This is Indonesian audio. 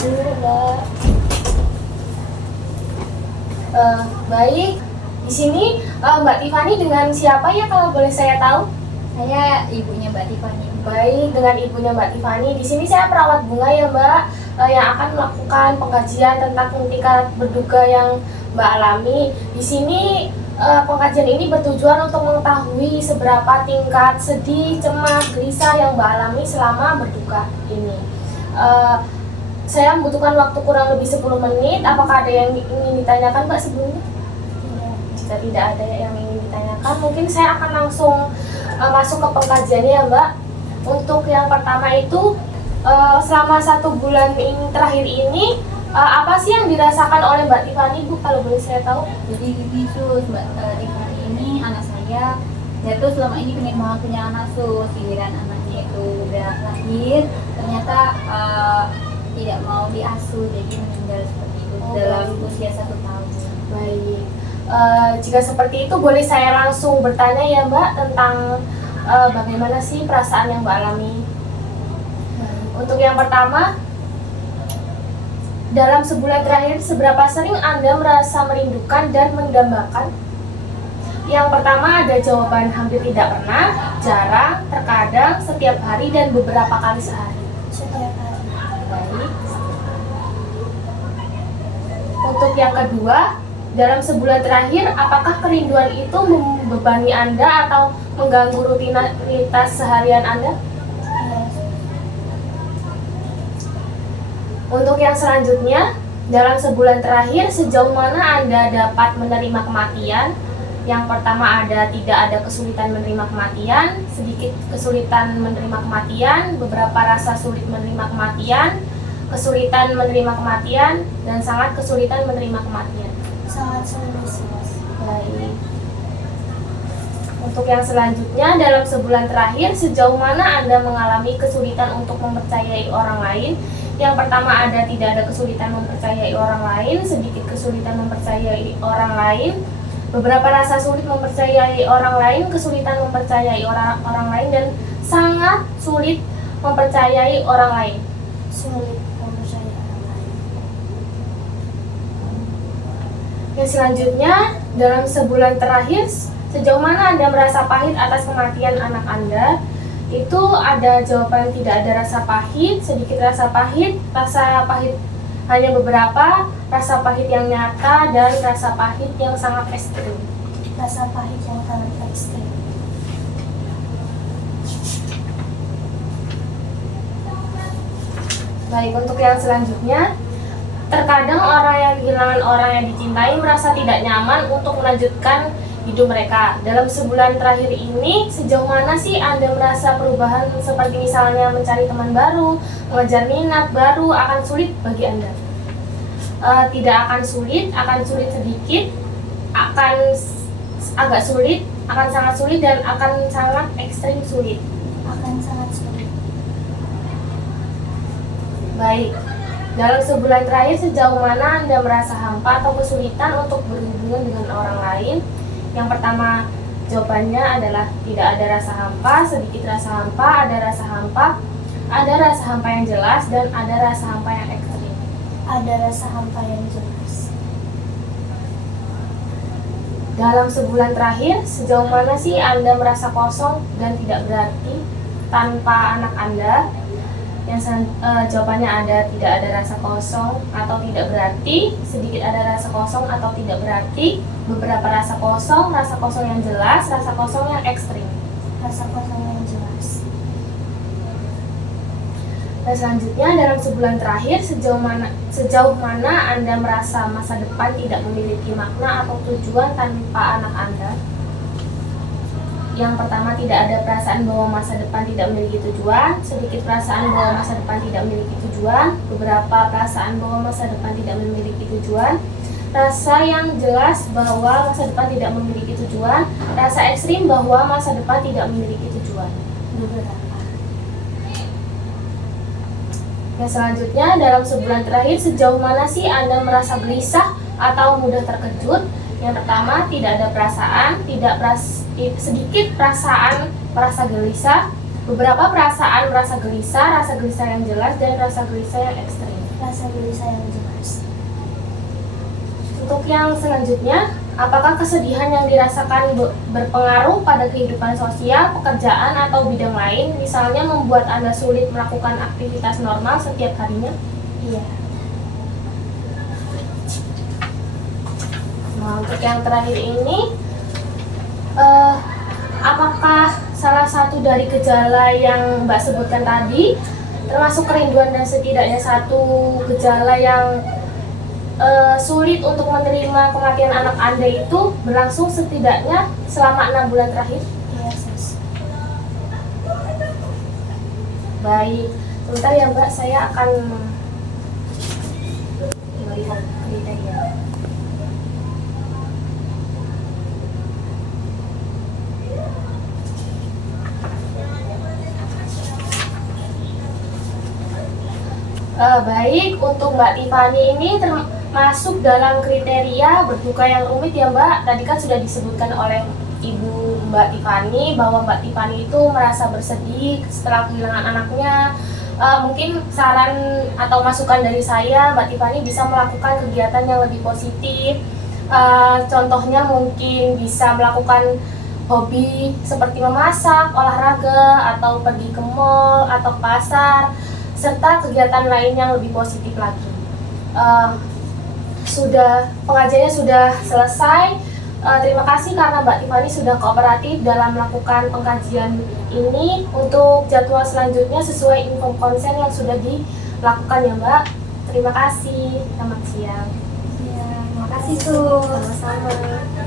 dulu, Mbak. Baik. Di sini Mbak Tiffany dengan siapa ya kalau boleh saya tahu? Saya ibunya Mbak Tiffany. Baik, dengan ibunya Mbak Tiffany. Di sini saya perawat bunga ya Mbak, yang akan melakukan pengkajian tentang tingkat berduka yang Mbak alami. Di sini pengkajian ini bertujuan untuk mengetahui seberapa tingkat sedih, cemas, gelisah yang Mbak alami selama berduka ini. Saya membutuhkan waktu kurang lebih 10 menit. Apakah ada yang ingin ditanyakan Mbak sebelumnya? Jika tidak ada yang ingin ditanyakan, mungkin saya akan langsung masuk ke pengkajiannya ya Mbak. Untuk yang pertama itu, selama 1 bulan ini terakhir ini, apa sih yang dirasakan oleh Mbak Tiffany Bu, kalau boleh saya tahu? Jadi sus Mbak Tiffany ini anak saya. Dia tuh selama ini pengen banget punya anak sus. Giliran anaknya itu udah lahir, ternyata tidak mau diasuh, jadi meninggal seperti itu dalam usia 1 tahun. Baik. Jika seperti itu, boleh saya langsung bertanya ya Mbak tentang bagaimana sih perasaan yang Mbak alami? Untuk yang pertama, dalam sebulan terakhir seberapa sering Anda merasa merindukan dan mendambakan? Yang pertama ada jawaban hampir tidak pernah, jarang, terkadang, setiap hari, dan beberapa kali sehari. Setiap hari. Baik. Untuk yang kedua, dalam sebulan terakhir, apakah kerinduan itu membebani Anda atau mengganggu rutinitas seharian Anda? Untuk yang selanjutnya, dalam sebulan terakhir, sejauh mana Anda dapat menerima kematian? Yang pertama ada tidak ada kesulitan menerima kematian, sedikit kesulitan menerima kematian, beberapa rasa sulit menerima kematian, kesulitan menerima kematian, dan sangat kesulitan menerima kematian. Sangat sulit sih, Mas. Baik. Untuk yang selanjutnya, dalam sebulan terakhir, sejauh mana Anda mengalami kesulitan untuk mempercayai orang lain? Yang pertama ada tidak ada kesulitan mempercayai orang lain, sedikit kesulitan mempercayai orang lain, beberapa rasa sulit mempercayai orang lain, kesulitan mempercayai orang lain, dan sangat sulit mempercayai orang lain. Sulit mempercayai orang lain. Yang selanjutnya, dalam sebulan terakhir, sejauh mana Anda merasa pahit atas kematian anak Anda? Itu ada jawaban tidak ada rasa pahit, sedikit rasa pahit hanya beberapa, rasa pahit yang nyata, dan rasa pahit yang sangat ekstrim. Rasa pahit yang sangat ekstrim. Baik, untuk yang selanjutnya, terkadang orang yang kehilangan orang yang dicintai merasa tidak nyaman untuk melanjutkan hidup mereka. Dalam sebulan terakhir ini, sejauh mana sih Anda merasa perubahan seperti misalnya mencari teman baru, mengejar minat baru akan sulit bagi Anda? Tidak akan sulit sedikit, akan agak sulit, akan sangat sulit, dan akan sangat ekstrim sulit. Akan sangat sulit. Baik, dalam sebulan terakhir sejauh mana Anda merasa hampa atau kesulitan untuk berhubungan dengan orang lain? Yang pertama jawabannya adalah tidak ada rasa hampa, sedikit rasa hampa, ada rasa hampa yang jelas, dan ada rasa hampa yang ekstrim. Ada rasa hampa yang jelas. Dalam sebulan terakhir, sejauh mana sih Anda merasa kosong dan tidak berarti tanpa anak Anda? Jawabannya ada tidak ada rasa kosong atau tidak berarti, sedikit ada rasa kosong atau tidak berarti, beberapa rasa kosong yang jelas, rasa kosong yang ekstrim. Rasa kosong yang jelas. Dan selanjutnya, dalam sebulan terakhir, sejauh mana Anda merasa masa depan tidak memiliki makna atau tujuan tanpa anak Anda? Yang pertama, tidak ada perasaan bahwa masa depan tidak memiliki tujuan, sedikit perasaan bahwa masa depan tidak memiliki tujuan, beberapa perasaan bahwa masa depan tidak memiliki tujuan, rasa yang jelas bahwa masa depan tidak memiliki tujuan, rasa ekstrim bahwa masa depan tidak memiliki tujuan. Beberapa. Yang selanjutnya, dalam sebulan terakhir, sejauh mana sih Anda merasa gelisah atau mudah terkejut? Yang pertama, tidak ada perasaan, sedikit perasaan merasa gelisah, beberapa perasaan merasa gelisah, rasa gelisah yang jelas, dan rasa gelisah yang ekstrim. rasa gelisah yang jelas. Untuk yang selanjutnya, apakah kesedihan yang dirasakan berpengaruh pada kehidupan sosial, pekerjaan, atau bidang lain, misalnya membuat Anda sulit melakukan aktivitas normal setiap harinya? Iya. Nah, untuk yang terakhir ini, apakah salah satu dari gejala yang Mbak sebutkan tadi, termasuk kerinduan dan setidaknya satu gejala yang sulit untuk menerima kematian anak Anda itu berlangsung setidaknya selama 6 bulan terakhir? Iya, sis. Baik, sebentar ya Mbak, saya akan melihat kriteria. Baik, untuk Mbak Tiffany ini termasuk dalam kriteria berduka yang rumit ya Mbak. Tadi kan sudah disebutkan oleh Ibu Mbak Tiffany bahwa Mbak Tiffany itu merasa bersedih setelah kehilangan anaknya. Mungkin saran atau masukan dari saya, Mbak Tiffany bisa melakukan kegiatan yang lebih positif. Contohnya mungkin bisa melakukan hobi seperti memasak, olahraga, atau pergi ke mall atau pasar, serta kegiatan lain yang lebih positif lagi. Pengajiannya sudah selesai. Terima kasih karena Mbak Tiffany sudah kooperatif dalam melakukan pengkajian ini. Untuk jadwal selanjutnya sesuai info konsen yang sudah dilakukan ya Mbak. Terima kasih. Selamat siang. Iya. Terima kasih, Sus. Sama-sama.